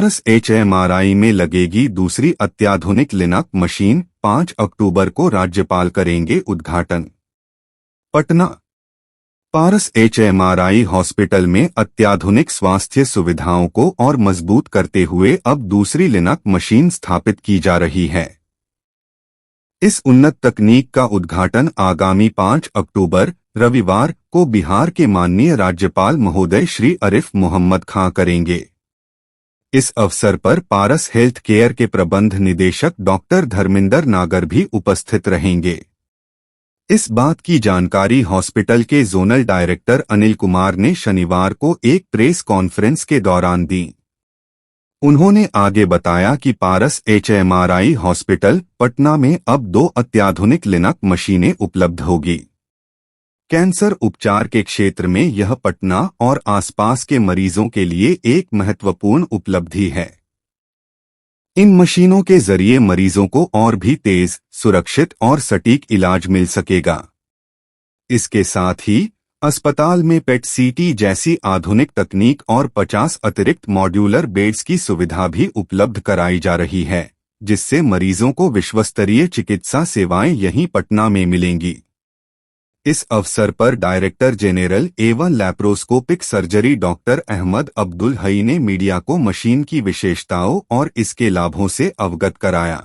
पारस HMRI में लगेगी दूसरी अत्याधुनिक लिनक मशीन, 5 अक्टूबर को राज्यपाल करेंगे उद्घाटन। पटना। पारस HMRI हॉस्पिटल में अत्याधुनिक स्वास्थ्य सुविधाओं को और मजबूत करते हुए अब दूसरी लिनक मशीन स्थापित की जा रही है। इस उन्नत तकनीक का उद्घाटन आगामी 5 अक्टूबर रविवार को बिहार के माननीय राज्यपाल महोदय श्री आरिफ मोहम्मद खां करेंगे। इस अवसर पर पारस हेल्थ केयर के प्रबंध निदेशक डॉक्टर धर्मिंदर नागर भी उपस्थित रहेंगे। इस बात की जानकारी हॉस्पिटल के जोनल डायरेक्टर अनिल कुमार ने शनिवार को एक प्रेस कॉन्फ्रेंस के दौरान दी। उन्होंने आगे बताया कि पारस HMRI हॉस्पिटल पटना में अब 2 अत्याधुनिक लिनक मशीनें उपलब्ध होगी। कैंसर उपचार के क्षेत्र में यह पटना और आसपास के मरीजों के लिए एक महत्वपूर्ण उपलब्धि है। इन मशीनों के जरिए मरीजों को और भी तेज, सुरक्षित और सटीक इलाज मिल सकेगा। इसके साथ ही अस्पताल में पेट CT जैसी आधुनिक तकनीक और 50 अतिरिक्त मॉड्यूलर बेड्स की सुविधा भी उपलब्ध कराई जा रही है, जिससे मरीजों को विश्वस्तरीय चिकित्सा सेवाएं यहीं पटना में मिलेंगी। इस अवसर पर डायरेक्टर जेनरल एवं laparoscopic surgery doctor Ahmad Abdul Hai ने मीडिया को मशीन की विशेषताओं और इसके लाभों से अवगत कराया।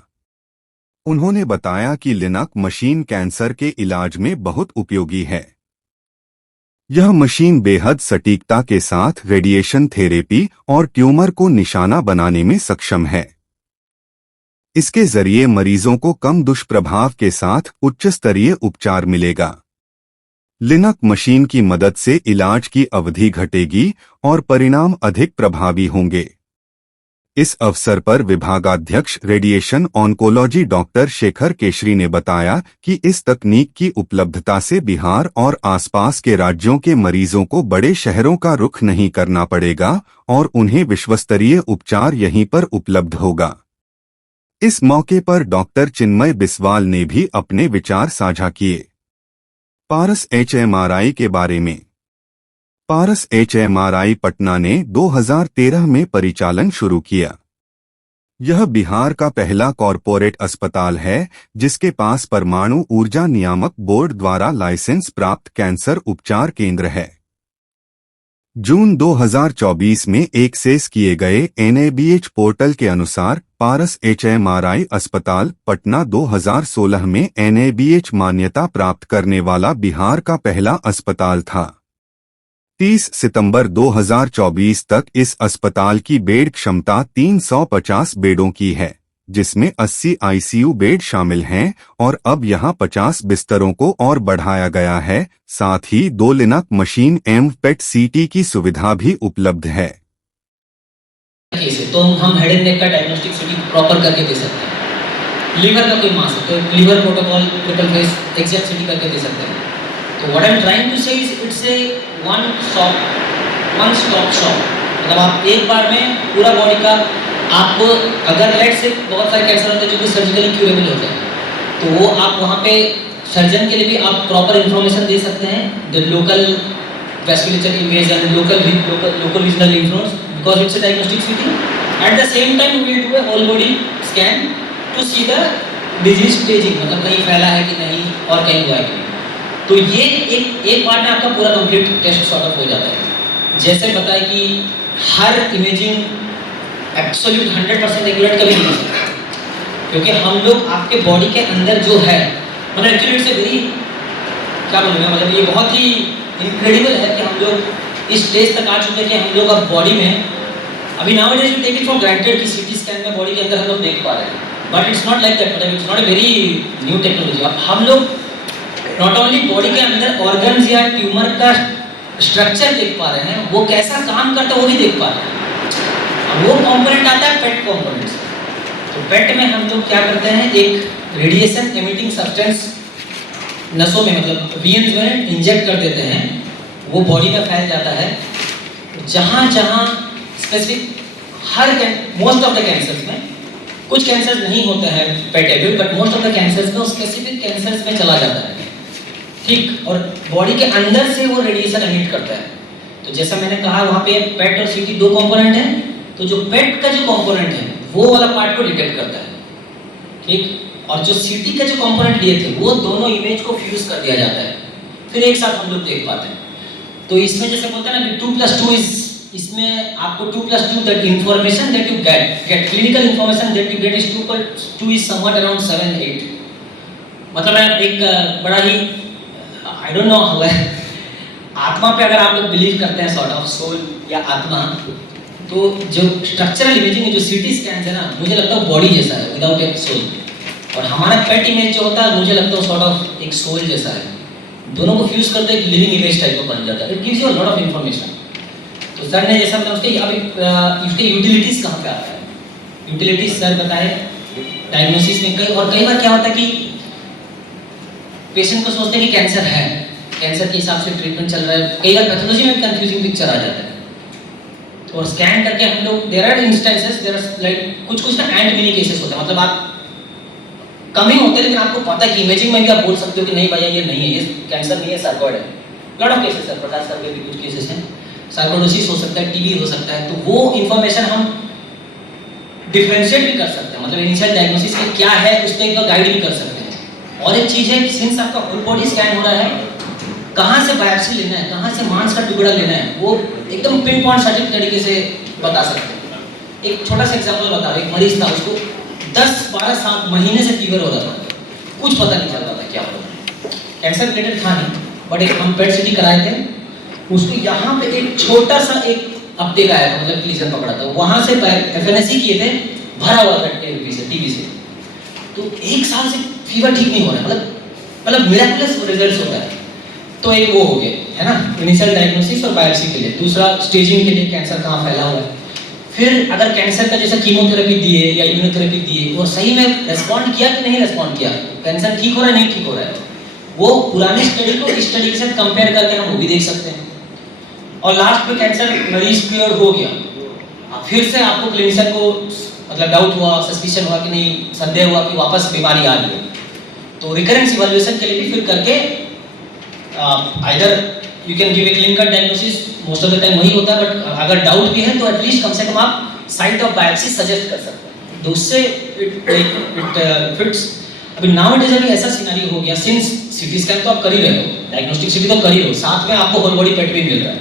उन्होंने बताया कि लिनक मशीन कैंसर के इलाज में बहुत उपयोगी है। यह मशीन बेहद सटीकता के साथ रेडिएशन थेरेपी और ट्यूमर को निशाना बनाने में सक्षम है। इसके जरिए मरीजों को कम दुष्प्रभाव के साथ उच्च स्तरीय उपचार मिलेगा। लिनक मशीन की मदद से इलाज की अवधि घटेगी और परिणाम अधिक प्रभावी होंगे। इस अवसर पर विभागाध्यक्ष radiation oncology doctor Shekhar Keshari ने बताया कि इस तकनीक की उपलब्धता से बिहार और आसपास के राज्यों के मरीजों को बड़े शहरों का रुख नहीं करना पड़ेगा और उन्हें विश्वस्तरीय उपचार यहीं पर उपलब्ध होगा। इस मौके पर डॉक्टर चिन्मय बिस्वाल ने भी अपने विचार साझा किए। पारस HMRI के बारे में। पारस HMRI पटना ने 2013 में परिचालन शुरू किया। यह बिहार का पहला कॉरपोरेट अस्पताल है जिसके पास परमाणु ऊर्जा नियामक बोर्ड द्वारा लाइसेंस प्राप्त कैंसर उपचार केंद्र है। जून 2024 में एक्सेस किए गए NABH पोर्टल के अनुसार पारस HMRI अस्पताल पटना 2016 में NABH मान्यता प्राप्त करने वाला बिहार का पहला अस्पताल था। 30 सितंबर 2024 तक इस अस्पताल की बेड क्षमता 350 बेडों की है, जिसमें 80 ICU बेड शामिल हैं और अब यहां 50 बिस्तरों को और बढ़ाया गया है। साथ ही 2 लिनक मशीन पेट CT की सुविधा भी उपलब्ध है। तो हम हेड एंड नेक का डायग्नोस्टिक CT प्रॉपर करके दे सकते हैं। लीवर का कोई मास है तो liver protocol triple phase exact CT करके दे सकते हैं। तो what I am trying to say is it's a one stop shop. मतलब आप एक बार में पूरा बॉडी का आपको अगर लेट से बहुत सारे कैंसर होते हैं जो कि सर्जिकली क्यूरेबल होते हैं, तो वो आप वहाँ पे सर्जन के लिए भी आप प्रॉपर इंफॉर्मेशन दे सकते हैं। The local vasculature image and local regional lymph nodes because it's a diagnostic CT. At the same time we will do a whole body scan to see the disease staging, मतलब कहीं फैला है कि नहीं और कहीं हुआ है कि नहीं। तो ये एक बार में आपका पूरा कंप्लीट टेस्ट सॉर्ट ऑफ हो जाता है। जैसे बताया कि हर इमेजिंग एब्सोल्यूट 100% एक्यूरेट कभी नहीं हो सकता, क्योंकि हम लोग आपके बॉडी के अंदर जो है मतलब एक्चुअली इट्स वेरी क्या बोलूँगा, मतलब ये बहुत ही इनक्रेडिबल है कि हम लोग इस स्टेज तक आ चुके हैं कि हम लोग अब बॉडी में अभी nowadays we take it for granted कि CT स्कैन में बॉडी के अंदर हम लोग देख पा रहे हैं, but it's not like that. मतलब it's not a very new technology. अब हम लोग नॉट ओनली बॉडी के अंदर ऑर्गन्स या ट्यूमर का स्ट्रक्चर देख पा रहे हैं, वो कैसा काम करता है वो भी देख पा रहे हैं। अब वो कंपोनेंट आता है पेट कंपोनेंट। तो पेट में हम लोग क्या करते हैं, एक रेडिएशन एमिटिंग सब्सटेंस नसों में मतलब वेन्स में इंजेक्ट कर देते हैं, वो बॉडी में फैल जाता है। जहाँ जहाँ स्पेसिफिक हर मोस्ट ऑफ द कैंसर्स में, कुछ कैंसर्स नहीं होते हैं पेट एबिट, but most of the cancers में स्पेसिफिक कैंसर्स में चला जाता है, ठीक। और बॉडी के अंदर से वो रेडिएशन एमिट करता है। तो जैसा मैंने कहा वहाँ पे पेट और CT 2 कंपोनेंट हैं। तो जो पेट का जो कंपोनेंट है वो वाला पार्ट को डिटेक्ट करता है, ठीक। और जो सीटी का जो कंपोनेंट लिए थे वो दोनों इमेज को फ्यूज कर दिया जाता है, फिर एक साथ हम लोग देख पाते हैं। तो इसमें जैसे बोलते हैं ना कि 2+2 इज, इसमें आपको 2+2 that information that you get clinical information that you get is 2+2 is somewhat around 7-8। मतलब मैं एक बड़ा ही आई डोंट नो हाउ है, आत्मा पे अगर आप लोग बिलीव करते हैं सॉर्ट ऑफ सोल या आत्मा, तो जो स्ट्रक्चरल इमेजिंग जो सीटी स्कैन है ना, मुझे लगता है बॉडी जैसा है विदाउट एक सोल, और हमारा पेट इमेज जो होता है मुझे लगता है सॉर्ट ऑफ एक सोल जैसा है। दोनों को फ्यूज करते एक लिविंग इमेज टाइप का बन जाता है। It gives you a lot of information. तो सर ने जैसा बताया उसके अब इसके यूटिलिटीज कहाँ पे आता है, यूटिलिटीज सर बताए डायग्नोसिस में। कई बार क्या होता है कि पेशेंट को सोचते हैं कि कैंसर है, कैंसर के हिसाब से ट्रीटमेंट चल रहा है, कई बार पैथोलॉजी में कंफ्यूजिंग पिक्चर आ जाता है। तो और स्कैन करके हम लोग there are instances, there are like कुछ ना एंड मिनी केसेस होते हैं, मतलब आप कम ही होते हैं लेकिन आपको पता है कि इमेजिंग में भी आप बोल सकते हो कि नहीं भैया ये नहीं है, ये कैंसर नहीं है, सर्कॉइड है। लॉट ऑफ केसेस है, प्रकाश सर के भी कुछ केसेस हैं, सार्कोइडोसिस हो सकता है, टीबी हो सकता है। तो वो इंफॉर्मेशन हम डिफरेंशिएट भी कर सकते हैं, मतलब इनिशियल डायग्नोसिस में क्या है उस पर एक गाइड भी कर सकते हैं। और एक चीज है कि सिंस आपका फुल बॉडी स्कैन हो रहा है, कहाँ से बायोप्सी लेना है, कहाँ से मांस का टुकड़ा लेना है, वो एकदम पिन पॉइंट सटीक तरीके से बता सकते हैं। एक छोटा सा एग्जांपल बता रहा हूं, एक मरीज था, उसको 10-12 महीने से फीवर हो रहा था, कुछ पता नहीं चल रहा था क्या हो रहा है, कैंसर रिलेटेड था नहीं, बट एक हम पेट सिटी कराए थे, उसको यहाँ पे एक छोटा सा एक अपटेक आया था, मतलब लीजन पकड़ा था, वहां से एफएनएससी किए थे, भरा हुआ था टीबी से। तो 1 साल से फीवर ठीक नहीं हो रहा है, मतलब मिरेकुलस रिजल्ट्स होता है। तो एक वो हो गया है ना, इनिशियल डायग्नोसिस और बायोप्सी के लिए। दूसरा स्टेजिंग के लिए, कैंसर कहाँ फैला हुआ है। फिर अगर कैंसर का जैसा कीमोथेरेपी दिए या इम्यूनोथेरेपी दिए और सही में रेस्पॉन्ड किया कि नहीं रेस्पॉन्ड किया, कैंसर ठीक हो रहा है नहीं ठीक हो रहा है, वो पुराने स्टडी को इस स्टडी के साथ कंपेयर करके हम वो भी देख सकते हैं। और लास्ट में कैंसर मरीज क्योर हो गया, फिर से आपको क्लिनिशियन को मतलब डाउट हुआ, सस्पिशन हुआ कि नहीं, संदेह हुआ कि वापस बीमारी आ रही है, तो रिकरेंस इवैल्यूएशन के लिए भी फिर करके either you can give a clinical diagnosis, most of the time वही होता है, बट अगर डाउट भी है तो एटलीस्ट कम से कम आप साइट ऑफ बायोप्सी सजेस्ट कर सकते हैं, तो उससे इट फिट्स। अभी नाउ डेज अभी ऐसा सिनेरियो हो गया, सिंस सीटी स्कैन तो आप कर ही रहे हो, डायग्नोस्टिक सीटी तो कर ही रहे हो, साथ में आपको होल बॉडी पेट भी मिल रहा है।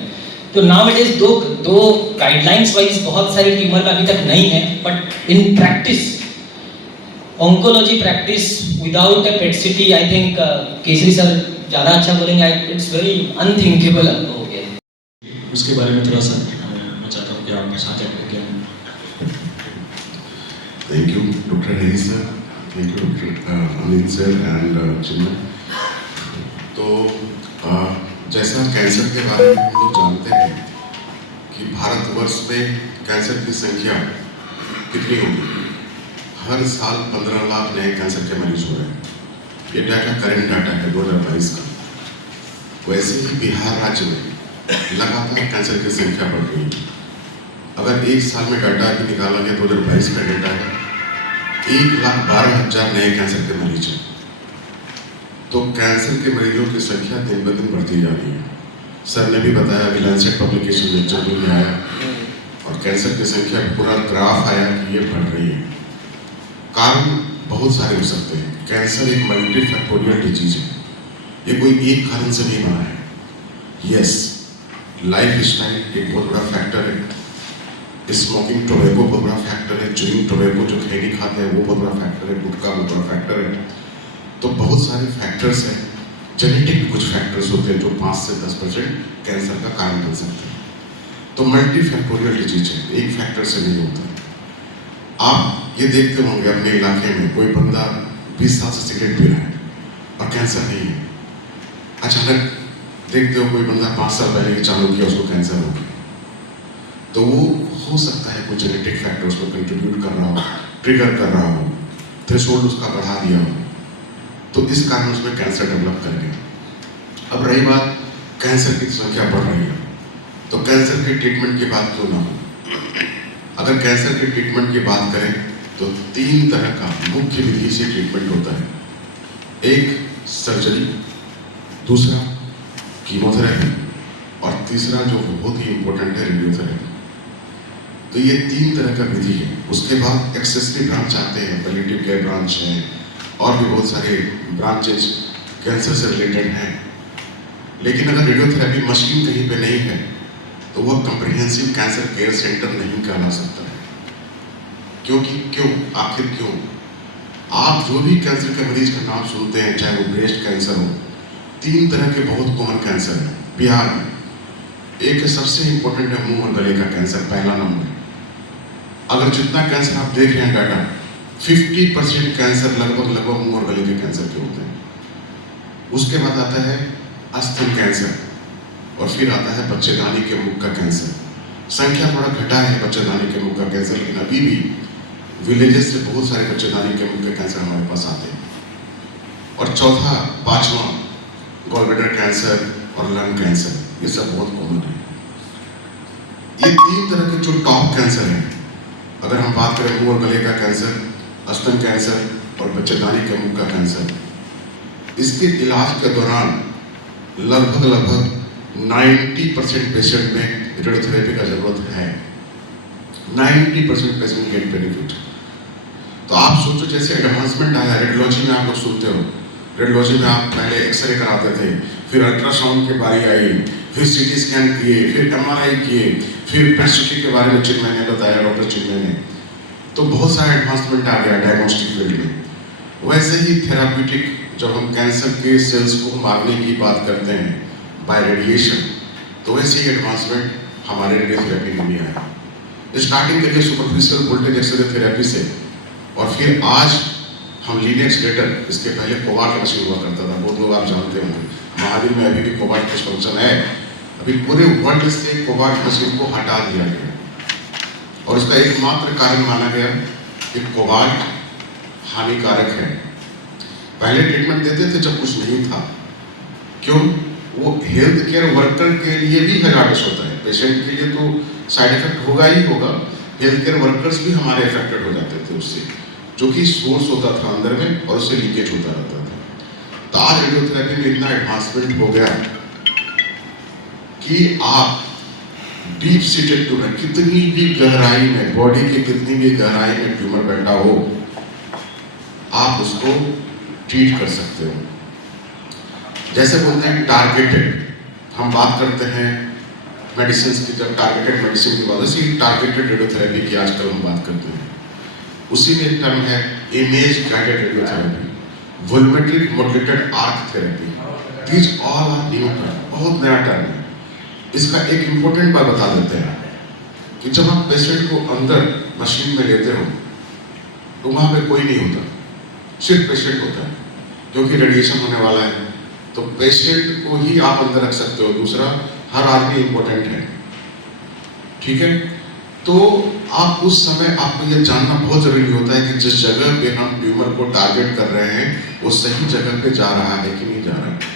तो नाउ इट इज दो गाइडलाइंस वाइज बहुत सारी ट्यूमर में अभी तक नहीं है, but in practice oncology practice without A PET CT, I think Kesari sir ज़्यादा अच्छा बोलेंगे, इट्स वेरी अनथिंकेबल हो गया। उसके बारे में थोड़ा सा मैं चाहता हूँ कि आप साझा करें। Thank you doctor Hari sir, thank you doctor Anil sir and Chinmay. तो जैसा कैंसर के बारे में हम लोग जानते हैं कि भारतवर्ष में कैंसर की संख्या कितनी होगी, हर साल 15 लाख नए कैंसर के मरीज हो रहे हैं। ये डाटा करेंट डाटा है 2022 का। वैसे ही बिहार राज्य में लगातार कैंसर की संख्या बढ़ रही है। अगर एक साल में डाटा भी निकाला गया 2022 का डाटा है, 1,12,000 नए कैंसर के मरीज हैं। तो कैंसर के मरीजों की संख्या दिन ब दिन बढ़ती जा रही है। सर ने भी बताया, अभी लैंसेट पब्लिकेशन में जर्नल में आया और कैंसर की संख्या पूरा ग्राफ आया कि ये बढ़ रही है। कारण बहुत सारे हो सकते हैं। कैंसर एक मल्टीफैक्टोरियल डिजीज है, ये कोई एक कारण से नहीं बना है। यस, लाइफ स्टाइल एक बहुत बड़ा फैक्टर है, स्मोकिंग टोबैको बहुत बड़ा फैक्टर है, च्यूइंग टोबैको जो खैनी खाते हैं वो बहुत बड़ा फैक्टर है, गुटखा बहुत बड़ा फैक्टर है। तो बहुत सारे फैक्टर्स हैं। जेनेटिक कुछ फैक्टर्स होते हैं जो 5 से 10% कैंसर का कारण बन सकते हैं। तो मल्टीफैक्टोरियल डिजीज है, एक फैक्टर से नहीं होता। आप ये देखते होंगे अपने इलाके में कोई बंदा 20 साल से सिगरेट पी रहा है और कैंसर नहीं है, अचानक देखते हो कोई बंदा 5 साल पहले चालू किया उसको कैंसर हो गया। तो वो हो सकता है कोई जेनेटिक फैक्टर उसको कंट्रीब्यूट कर रहा हो, ट्रिगर कर रहा हो, थ्रेशोल्ड उसका बढ़ा दिया हो, तो इस कारण उसमें कैंसर डेवलप कर गया। अब रही बात कैंसर की संख्या बढ़ रही है, तो कैंसर के ट्रीटमेंट की बात क्यों ना हो। अगर कैंसर के ट्रीटमेंट की बात करें तो 3 तरह का मुख्य विधि से ट्रीटमेंट होता है। एक सर्जरी, दूसरा कीमोथेरेपी और तीसरा जो बहुत ही इंपॉर्टेंट है रेडियोथेरेपी। तो ये 3 तरह का विधि है। उसके बाद एक्सेसरी ब्रांच आते हैं, पैलिएटिव केयर ब्रांच है और भी बहुत सारे ब्रांचेज कैंसर से रिलेटेड हैं। लेकिन अगर रेडियोथेरेपी मशीन कहीं पे नहीं है तो वह कम्प्रिहेंसिव कैंसर केयर सेंटर नहीं कहला सकता है। क्योंकि क्यों, आखिर क्यों? आप जो भी कैंसर के मरीज का नाम सुनते हैं, चाहे वो ब्रेस्ट कैंसर हो, 3 तरह के बहुत कॉमन कैंसर है बिहार में। एक है सबसे इंपॉर्टेंट है मुंह और गले का कैंसर, पहला नंबर। अगर जितना कैंसर आप देख रहे हैं डाटा, 50% कैंसर लगभग मुंह और गले के कैंसर के होते हैं। उसके बाद आता है स्तन कैंसर और फिर आता है बच्चेदानी के मुख का कैंसर। संख्या थोड़ा घटा है बच्चेदानी के मुख का कैंसर, लेकिन अभी भी विलेजेस से बहुत सारे बच्चेदानी के मुख के कैंसर हमारे पास आते हैं। और चौथा, 5वां गॉलब्लैडर कैंसर और लंग कैंसर, ये सब बहुत कॉमन है। ये 3 तरह के जो टॉप कैंसर हैं, अगर हम बात करें मुंह और गले का कैंसर, स्तन कैंसर और बच्चेदानी के मुख का कैंसर, इसके इलाज के दौरान लगभग 90% पेशेंट में रेडियोथेरेपी का जरूरत है। 90% पेशेंट गेट बेनिफिट। तो आप सोचो जैसे एडवांसमेंट आया, रेडियोलॉजी में आप लोग सुनते हो, रेडियोलॉजी में आप पहले एक्सरे कराते थे, फिर अल्ट्रासाउंड की बारी आई, फिर सीटी स्कैन किए, फिर एमआरआई किए, फिर पेट के बारे में चिन्मय ने बताया, डॉक्टर चिन्मय ने। तो बहुत सारा एडवांसमेंट आ गया डायग्नोस्टिक फील्ड में। वैसे ही थेराप्यूटिक, जब हम कैंसर के सेल्स को मारने की बात करते हैं बाय रेडिएशन, तो वैसे ही एडवांसमेंट हमारे रेडियोथेरेपी में भी आया। स्टार्टिंग करिए सुपरफिशियल वोल्टेज एक्सरे थेरेपी से, और फिर आज हम लीनियर एक्सलेटर, इसके पहले कोबाल्ट मशीन हुआ करता था, बहुत लोग आप जानते होंगे। महावीर में अभी भी कोबाल्ट का फंक्शन है। अभी पूरे वर्ल्ड से कोबाल्ट मशीन को हटा दिया गया और इसका एकमात्र कारण माना गया कि कोबाल्ट हानिकारक है। पहले ट्रीटमेंट देते थे जब कुछ नहीं था। क्यों? वो हेल्थ केयर वर्कर के लिए भी हैजार्डस होता है, पेशेंट के लिए तो साइड इफेक्ट होगा ही होगा, हेल्थ केयर वर्कर्स भी हमारे अफेक्टेड हो जाते थे उससे, जो कि सोर्स होता था अंदर में और उससे लीकेज होता रहता था। तो आज रेडियोथेरेपी में इतना एडवांसमेंट हो गया कि आप डीप सीटेड ट्यूमर, कितनी भी गहराई में, बॉडी की कितनी भी गहराई में ट्यूमर बैठा हो, आप उसको ट्रीट कर सकते हो। जैसे बोलते हैं टारगेटेड, हम बात करते हैं मेडिसिन की, जब टारगेटेड मेडिसिन की बात, उसी टारगेटेड रेडियोथेरेपी की आजकल हम बात करते हैं। उसी में एक टर्म है image guided radiotherapy, volumetric modulated arc therapy. These all are new term, बहुत नया टर्म है। इसका एक इंपॉर्टेंट बात बता देते हैं कि जब आप पेशेंट को अंदर मशीन में लेते हो तो वहां पे कोई नहीं होता, सिर्फ पेशेंट होता है, क्योंकि रेडिएशन होने वाला है। तो पेशेंट को ही आप अंदर रख सकते हो, दूसरा हर आदमी इंपॉर्टेंट है, ठीक है। तो आप उस समय आपको यह जानना बहुत जरूरी होता है कि जिस जगह पे हम ट्यूमर को टारगेट कर रहे हैं वो सही जगह पे जा रहा है कि नहीं जा रहा है।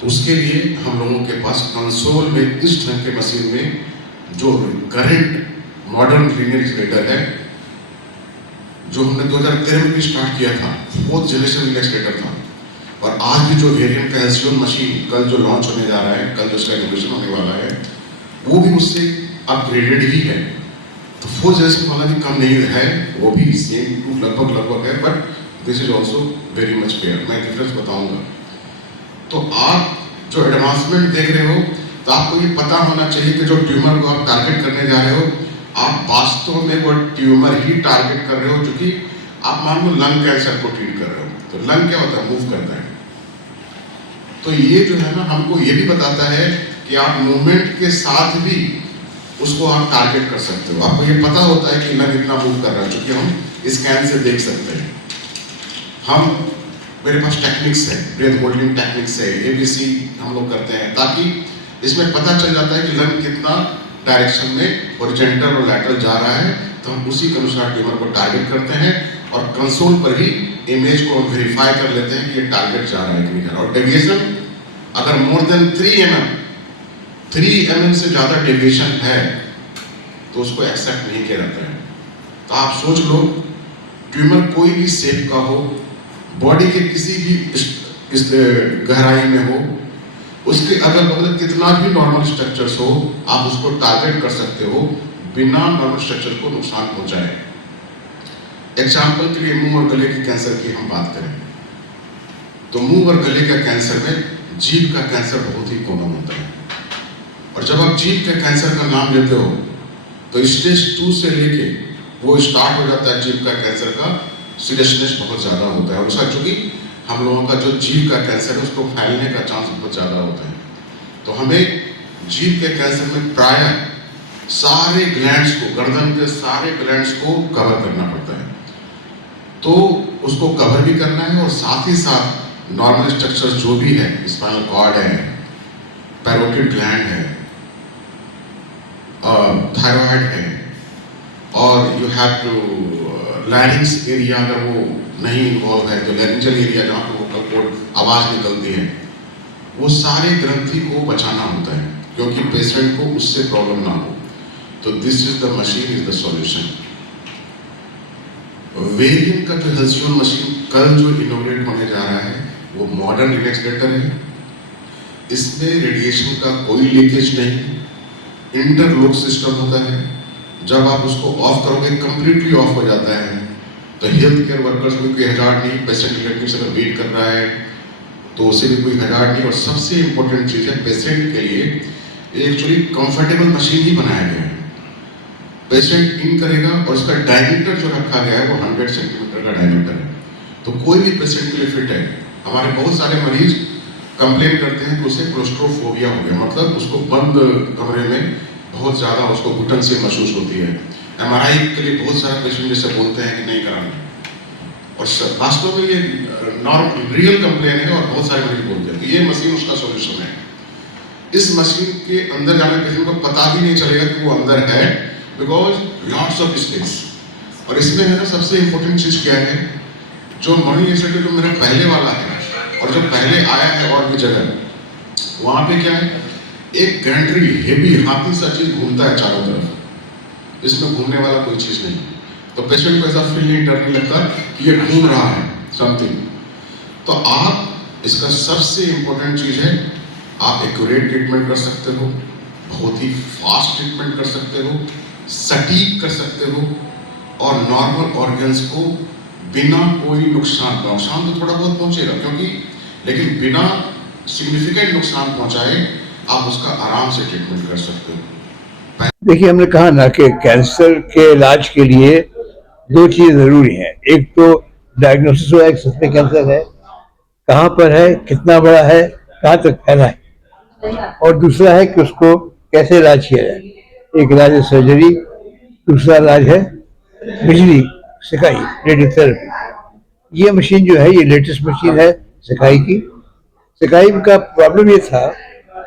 तो उसके लिए हम लोगों के पास कंसोल में इस ढंग के मशीन में जो करंट मॉडर्न लीनियर एक्सलेटर है, जो हमने 2013 में स्टार्ट किया था, 4th जनरेशन लीनियर एक्सलेटर था, और आज भी जो वेरिएंट का एल्सियन मशीन कल जो लॉन्च होने जा रहा है, कल जो उसका इनोवेशन होने वाला है, वो भी उससे अपग्रेडेड ही है। तो 4th जनरेशन वाला भी कम नहीं है, वो भी सेम लगभग है, but this is also very much fair. मैं डिफरेंस बताऊंगा। तो आप जो एडवांसमेंट देख रहे हो, तो आपको ये पता होना चाहिए कि जो ट्यूमर को आप टारगेट करने जा रहे हो, आप वास्तव में वो ट्यूमर ही टारगेट कर रहे हो, जो कि आप मान लो लंग कैंसर को ट्रीट कर रहे हो। तो लंग क्या होता है? मूव करता है। तो ये जो है ना, हमको ये भी बताता है कि आप मूवमेंट के साथ भी उसको आप टारगेट कर सकते हो। आपको ये पता होता है कि लंग इतना मूव कर रहा है, जो कि हम स्कैन से देख सकते हैं। मेरे पास टेक्निक्स है, ब्रेथ होल्डिंग टेक्निक्स है, ABC हम लोग करते हैं, ताकि इसमें पता चल जाता है कि लंग कितना डायरेक्शन में हॉरिजॉन्टल और लैटरल जा रहा है। तो हम उसी के अनुसार ट्यूमर को टारगेट करते हैं और कंसोल पर ही इमेज को वेरीफाई कर लेते हैं कि ये टारगेट जा रहा है कि नहीं जा रहा। और डेविएशन अगर मोर देन 3 mm से ज्यादा डेविएशन है तो उसको एक्सेप्ट नहीं किया जाता है। तो आप सोच लो, ट्यूमर कोई भी शेप का हो, बॉडी के किसी भी इस गहराई में हो, उसके अगल बगल कितना भी नॉर्मल स्ट्रक्चर्स हो, आप उसको टारगेट कर सकते हो बिना नर्वस स्ट्रक्चर को नुकसान पहुंचाए। एग्जाम्पल के लिए मुंह और गले के कैंसर की हम बात करें तो मुंह और गले का कैंसर में जीभ का कैंसर बहुत ही कॉमन होता है। और जब आप जीभ के कैंसर का नाम लेते हो तो स्टेज 2 से लेके वो स्टार्ट हो जाता है जीभ का कैंसर का सीरियसनेस बहुत ज़्यादा होता है। और उसका चूंकि हम लोगों का जो जीभ का कैंसर है उसको फैलने का चांस बहुत ज़्यादा होता है। तो हमें जीभ के कैंसर में प्राय सारे ग्लैंड्स को, गर्दन के सारे ग्लैंड्स को कवर करना पड़ता है। तो उसको कवर भी करना है और साथ ही साथ नॉर्मल स्ट्रक्चर जो भी है, स्पाइनल कॉर्ड है, पैरोटिड ग्लैंड है, थायराइड है, और you have to larynx area अगर वो नहीं इन्वॉल्व है तो लैरिंजल एरिया जहाँ पर वोकल कॉर्ड आवाज़ निकलती है, वो सारे ग्रंथि को बचाना होता है क्योंकि पेशेंट को उससे प्रॉब्लम ना हो। तो this is the machine is the solution. Varian का जो हेल्सियन मशीन कल जो इनोग्रेट होने जा रहा है वो मॉडर्न रिलैक्सेटर है। इसमें रेडिएशन का कोई लीकेज नहीं, इंटरलॉक सिस्टम होता है। जब आप उसको ऑफ करोगे कंप्लीटली ऑफ हो जाता है तो हेल्थ केयर वर्कर्स में कोई हजार्ड नहीं, पेशेंट इलेक्ट्रिक से अगर वेट कर रहा है तो उसे भी कोई हजार्ड नहीं। और सबसे इंपॉर्टेंट चीज़ है पेशेंट के लिए एक्चुअली कंफर्टेबल मशीन ही बनाया गया है। पेशेंट इन करेगा और उसका डायमीटर जो रखा गया है वो 100 सेंटीमीटर का डायमीटर है, तो कोई भी पेशेंट के लिए फिट है। हमारे बहुत सारे मरीज कंप्लेन करते हैं कि उसे क्लोस्ट्रोफोबिया हो गया, मतलब उसको बंद कमरे में बहुत ज़्यादा उसको घुटन से महसूस होती है। MRI के लिए बहुत सारे पेशेंट जैसे बोलते हैं कि नहीं कराना, और वास्तव में ये नॉर्मल रियल कंप्लेन है और बहुत सारे मरीज बोलते हैं। तो ये मशीन उसका सॉल्यूशन है। इस मशीन के अंदर जाने पेशेंट को पता भी नहीं चलेगा कि वो अंदर है, बिकॉज लॉट्स ऑफ स्पेस। और इसमें है ना सबसे इंपॉर्टेंट चीज क्या है, जो मॉर्निंग एसेट जो मेरा पहले वाला है और जो पहले आया है और भी जगह, वहां पे क्या है, एक गैंट्री हेवी हाथी सा चीज घूमता है चारों तरफ। इसमें घूमने वाला कोई चीज नहीं, तो पेशेंट को ऐसा फील नहीं, डर नहीं लगता कि ये घूम रहा है समथिंग। तो आप इसका सबसे इंपॉर्टेंट चीज है, आप एक्यूरेट ट्रीटमेंट कर सकते हो, बहुत ही फास्ट ट्रीटमेंट कर सकते हो, सटीक कर सकते हो, और नॉर्मल ऑर्गन्स को बिना कोई नुकसान तो थोड़ा बहुत पहुंचेगा क्योंकि, लेकिन बिना सिग्निफिकेंट नुकसान पहुंचाए आप उसका आराम से ट्रीटमेंट कर सकते हो। देखिए, हमने कहा ना कि कैंसर के इलाज के लिए दो चीज़ ज़रूरी हैं। एक तो डायग्नोसिस हुआ है कि सच में कैंसर है, कहाँ पर है, कितना बड़ा है, कहाँ तक फैला है, और दूसरा है कि उसको कैसे इलाज किया जाए। एक इलाज है सर्जरी, दूसरा इलाज है बिजली सिकाई, रेडियोथेरेपी। ये मशीन जो है, ये लेटेस्ट मशीन है सिकाई की। सिकाई का प्रॉब्लम ये था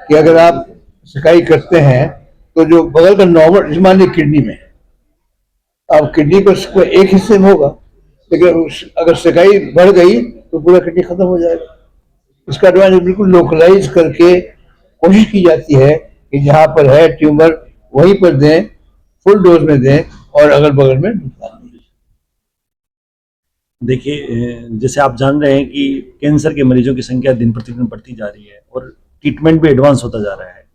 कि अगर आप सिकाई करते हैं तो जो बगल का नॉर्मल, मान लीजिए किडनी में, अब किडनी को एक हिस्से में होगा, लेकिन अगर सिकाई बढ़ गई तो पूरा किडनी खत्म हो जाएगा। इसका एडवांस बिल्कुल लोकलाइज करके कोशिश की जाती है कि जहाँ पर है ट्यूमर वहीं पर दें, फुल डोज में दें, और अगल बगल में नुकसान नहीं। देखिए, जैसे आप जान रहे हैं कि कैंसर के मरीजों की संख्या दिन प्रतिदिन बढ़ती जा रही है और ट्रीटमेंट भी एडवांस होता जा रहा है।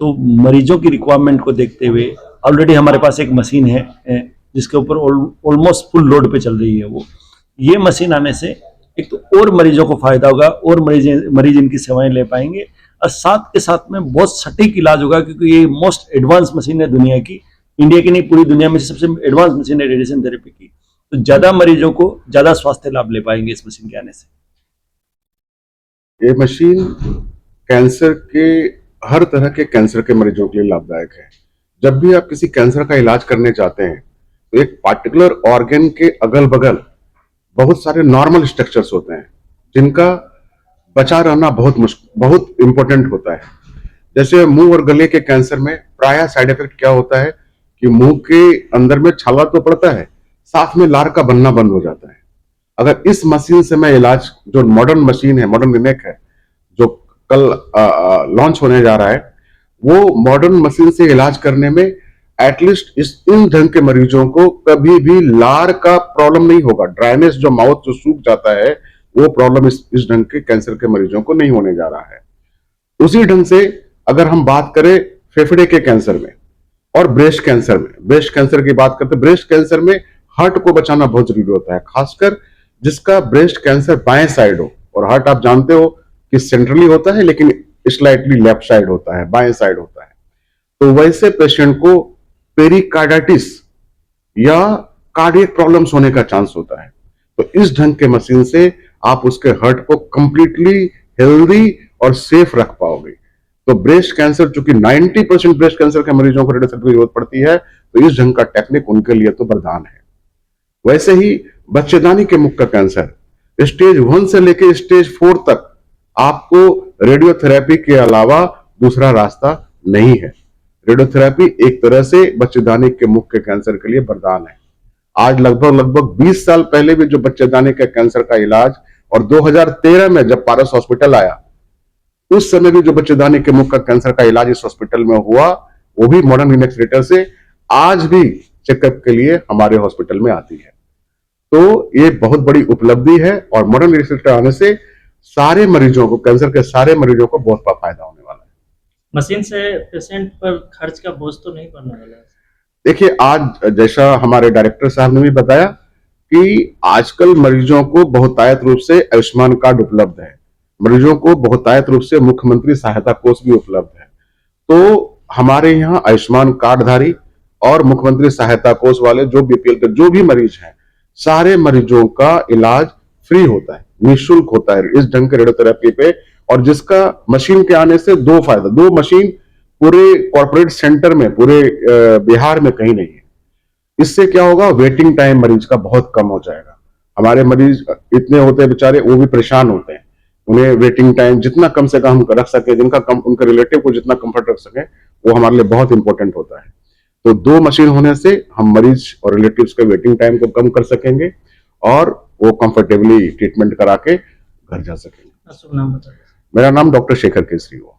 तो मरीजों की रिक्वायरमेंट को देखते हुए ऑलरेडी हमारे पास एक मशीन है जिसके ऊपर ऑलमोस्ट फुल लोड पे चल रही है। वो ये मशीन आने से एक तो और मरीजों को फायदा होगा और मरीज इनकी सेवाएं ले पाएंगे, और साथ के साथ में बहुत सटीक इलाज होगा क्योंकि ये मोस्ट एडवांस मशीन है दुनिया की, इंडिया की नहीं पूरी दुनिया में सबसे एडवांस मशीन है रेडिएशन थेरेपी की। तो ज्यादा मरीजों को ज्यादा स्वास्थ्य लाभ ले पाएंगे इस मशीन के आने से। ये मशीन कैंसर के हर तरह के कैंसर के मरीजों के लिए लाभदायक है। जब भी आप किसी कैंसर का इलाज करने जाते हैं तो एक पार्टिकुलर ऑर्गन के अगल बगल बहुत सारे नॉर्मल स्ट्रक्चर्स होते हैं जिनका बचा रहना बहुत इंपॉर्टेंट होता है। जैसे मुंह और गले के कैंसर में प्राय साइड इफेक्ट क्या होता है कि मुंह के अंदर में छाला तो पड़ता है, साथ में लार का बनना बंद हो जाता है। अगर इस मशीन से मैं इलाज, जो मॉडर्न मशीन है, मॉडर्न लिनेक है, जो कल लॉन्च होने जा रहा है, वो मॉडर्न मशीन से इलाज करने में एटलीस्ट इन ढंग के मरीजों को कभी भी लार का प्रॉब्लम नहीं होगा। ड्राइनेस, जो माउथ जो सूख जाता है, वो प्रॉब्लम इस ढंग के कैंसर के मरीजों को नहीं होने जा रहा है। उसी ढंग से अगर हम बात करें फेफड़े के कैंसर में, और ब्रेस्ट कैंसर की बात करते हैं, ब्रेस्ट कैंसर में हार्ट को बचाना बहुत जरूरी होता है, खासकर जिसका ब्रेस्ट कैंसर बाएं साइड हो। और हार्ट आप जानते हो कि सेंट्रली होता है, लेकिन स्लाइटली लेफ्ट साइड होता है, बाएं साइड होता है। तो वैसे पेशेंट को पेरिकार्डाइटिस या कार्डियक प्रॉब्लम्स होने का चांस होता है। तो इस ढंग के मशीन से आप उसके हार्ट को कंप्लीटली हेल्दी और सेफ रख पाओगे। तो ब्रेस्ट कैंसर, चूंकि 90% ब्रेस्ट कैंसर के मरीजों को रेडियोथेरेपी की जरूरत पड़ती है, तो इस ढंग का टेक्निक उनके लिए तो वरदान है। वैसे ही बच्चेदानी के मुख का कैंसर स्टेज 1 से लेकर स्टेज 4 तक आपको रेडियोथेरेपी के अलावा दूसरा रास्ता नहीं है। रेडियोथेरेपी एक तरह से बच्चेदानी के मुख के कैंसर के लिए वरदान है। आज लगभग 20 साल पहले भी जो बच्चेदानी के कैंसर का इलाज, और 2013 में जब पारस हॉस्पिटल आया, उस समय भी जो बच्चेदानी के मुख का कैंसर का इलाज इस हॉस्पिटल में हुआ, वो भी मॉडर्न इनएक्सीलेटर से आज भी चेकअप के लिए हमारे हॉस्पिटल में आती है। तो ये बहुत बड़ी उपलब्धि है, और मॉडर्न इनएक्सीलेटर आने से सारे मरीजों को, कैंसर के सारे मरीजों को बहुत बड़ा फायदा होने वाला है। मशीन से पेशेंट पर खर्च का बोझ तो नहीं पड़ने वाला है? देखिए, आज जैसा हमारे डायरेक्टर साहब ने भी बताया कि आजकल मरीजों को बहुतायत रूप से आयुष्मान कार्ड उपलब्ध है, मरीजों को बहुतायत रूप से मुख्यमंत्री सहायता कोष भी उपलब्ध है। तो हमारे यहाँ आयुष्मान कार्डधारी और मुख्यमंत्री सहायता कोष वाले जो बीपीएल के जो भी मरीज हैं, सारे मरीजों का इलाज फ्री होता है, निःशुल्क होता है इस ढंग के रेडियोथेरेपी पे। और जिसका मशीन के आने से दो फायदा, 2 मशीन पूरे कॉर्पोरेट सेंटर में, पूरे बिहार में कहीं नहीं है। इससे क्या होगा, वेटिंग टाइम मरीज का बहुत कम हो जाएगा। हमारे मरीज इतने होते हैं बेचारे, वो भी परेशान होते हैं, उन्हें वेटिंग टाइम जितना कम से कम रख सके, जिनका कम, उनके रिलेटिव को जितना कंफर्ट रख सके, वो हमारे लिए बहुत इंपॉर्टेंट होता है। तो 2 मशीन होने से हम मरीज और रिलेटिव्स के वेटिंग टाइम को कम कर सकेंगे, और वो कंफर्टेबली ट्रीटमेंट करा के घर जा सकेंगे। शुभ नाम बताइए। मेरा नाम डॉक्टर शेखर केसरी हुआ।